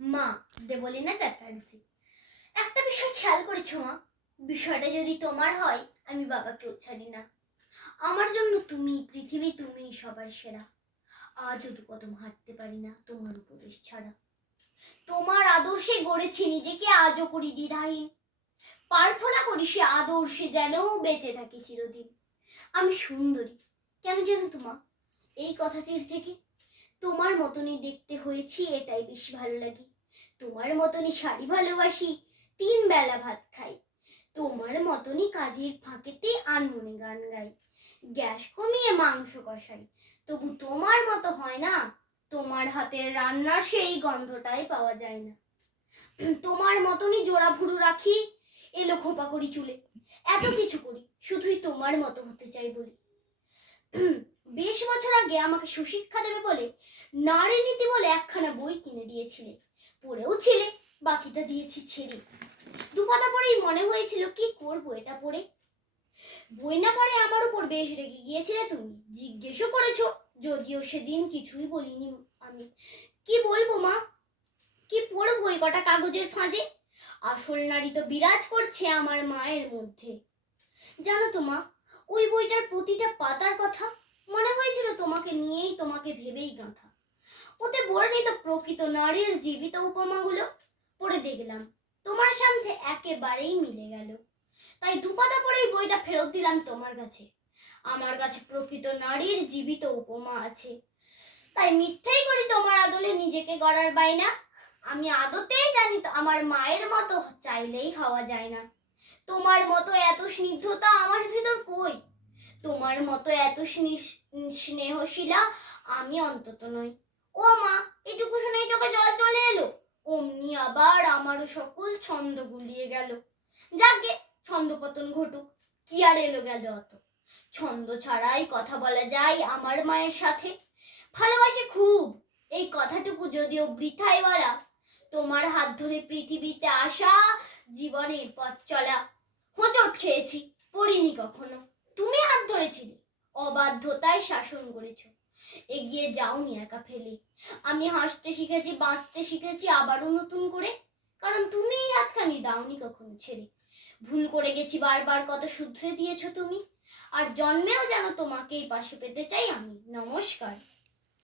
মা দেবলীনা চ্যাটার্জি। একটা বিষয় খেয়াল করেছো মা? বিষয়টা যদি তোমার হয়, আমি বাবাকেও ছাড়ি না। আমার জন্য তুমি পৃথিবী, তুমি সবার সেরা। আজও দু কদম হাঁটতে পারি না তোমার উপদেশ ছাড়া। তোমার আদর্শে গড়েছি নিজেকে, আজও করি দ্বিধাহীন। প্রার্থনা করি সে আদর্শে যেন বেঁচে থাকে চিরদিন। আমি সুন্দরী কেন জানো তোমা? এই কথাটির থেকে তোমার মতনই দেখতে হয়েছি, এটাই বেশি ভালো লাগে। তোমার মতনই শাড়ি ভালোবাসি, 3 বেলা ভাত খাই। তোমার মতনই কাজের ফাঁকেতে আনমনে গান গাই। গ্যাস কমিয়ে মাংস কষাই, তবু তোমার মতো হয় না। তোমার হাতের রান্নার সেই গন্ধটাই পাওয়া যায় না। তোমার মতনই জোড়া ভুরু রাখি, এলো খোপা করি চুলে। এত কিছু করি শুধুই তোমার মতো হতে চাই বলি। বেশ বছর আগে আমাকে সুশিক্ষা দেবে বলে নারী নীতি বলে একখানা বই কিনে দিয়েছিলে। পড়েও ছিলে, বাকিটা দিয়েছি ছেড়ে। দুপাতা পড়েই মনে হয়েছিল কি করব এটা পড়ে। বই না পড়ে আমার উপর বেশ রেগে গিয়েছিলে তুমি। জিজ্ঞেসও করেছো, যদিও সেদিন কিছুই বলিনি আমি। কি বলবো মা? কি পড়বো এই কটা কাগজের ফাঁজে? আসল নারী তো বিরাজ করছে আমার মায়ের মধ্যে। জানো তো মা, ওই বইটার প্রতিটা পাতার কথা মনে হয়েছিল তোমাকে নিয়েই, তোমাকে ভেবেই গাঁথা। ওতে বর্ণিত প্রকৃত নারীর জীবিত উপমাগুলো পড়ে দেখলাম তোমার সাথে একেবারেই মিলে গেল। তাই দুপাতা পড়েই বইটা ফেরত দিলাম তোমার কাছে। আমার কাছে প্রকৃত নারীর জীবিত উপমা আছে, তাই মিথ্যেই করি তোমার আদলে নিজেকে গড়ার বাইনা। আমি আদতেই জানি তো আমার মায়ের মতো চাইলেই হওয়া যায় না। তোমার মতো এত স্নিগ্ধতা আমার ভিতর কই? তোমার মতো এত স্নেহশীলা আমি অন্তত নই। ও মা, এটুকু শুনেই চোখে জল চলে এলো। অমনি আবার আমারও সকল ছন্দ গুলিয়ে গেল। যাকে ছন্দপতন ঘটুক, কি আর এলো গেল অত। ছন্দ ছাড়াই কথা বলা যায় আমার মায়ের সাথে। ভালোবাসে খুব, এই কথাটুকু যদিও বৃথাই বলা। তোমার হাত ধরে পৃথিবীতে আসা, জীবনের পথ চলা। হোঁচট খেয়েছি, পড়িনি কখনো। তুমি হাত ধরেছিলে, অবাধ্যতায় শাসন করেছো, এগিয়ে যাওনি একা ফেলে। আমি হাসতে শিখেছি, বাঁচতে শিখেছি আবারও নতুন করে, কারণ তুমি এই হাতখানি দাওনি কখনো ছেড়ে। ভুল করে গেছি বারবার, কত শুধরে দিয়েছো তুমি। আর জন্মেও যেন তোমাকেই পাশে পেতে চাই আমি। নমস্কার।